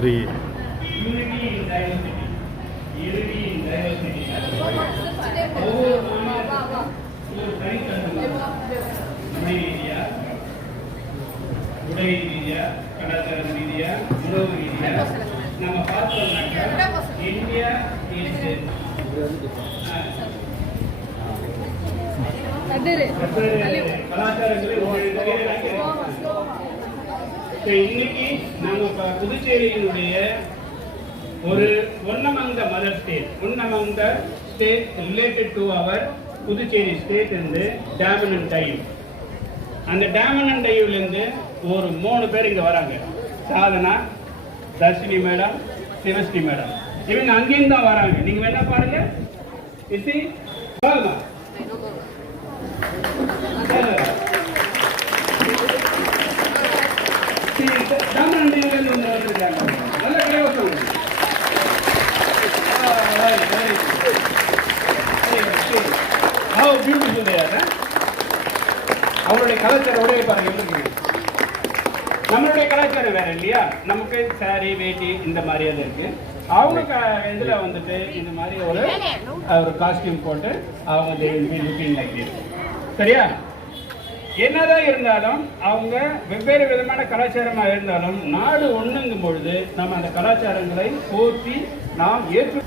3. Unity in diversity. Unity in diversity. ஒரு தனித்தன்மை ரீதியா, உடை ரீதியா, கலாச்சார ரீதியா, உணவு ரீதியா நம்ம பார்த்தோம்னாக்கா இந்தியா கலாச்சாரங்களை இன்னைக்கு நம்ம புதுச்சேரியினுடைய ஒரு one among the mother state, one among the state related to our Puducherry state இருந்து டேமன் அண்ட் டைவ். அந்த டேமன் அண்ட் டைவ்லேருந்து ஒரு 3 பேர் இங்கே வராங்க. Sadhana, Dharshini madam, Sivasri madam. இவங்க அங்கேயும் தான் வராங்க. நீங்கள் வேணா பாருங்க. இசி பாருங்க. டேமன் அண்ட் டைவ்லேருந்து வந்து வந்துருக்காங்க. நல்ல கைவசம். How beautiful they are. அவருடைய கலாச்சாரம் உடைய பாருங்க. நம்மளுடைய கலாச்சாரம் வேற இல்லையா? நமக்கு சாரி, வேட்டி இந்த மாதிரியாவது இருக்கு. அவங்க இதுல வந்துட்டு இந்த மாதிரி ஒரு காஸ்டியூம் போட்டு அவங்க லுக்கிங் லைக் திஸ். சரியா? என்னதான் இருந்தாலும் அவங்க வெவ்வேறு விதமான கலாச்சாரமாக இருந்தாலும் நாடு ஒண்ணுங்கும் பொழுது நம்ம அந்த கலாச்சாரங்களை போற்றி நாம் ஏற்று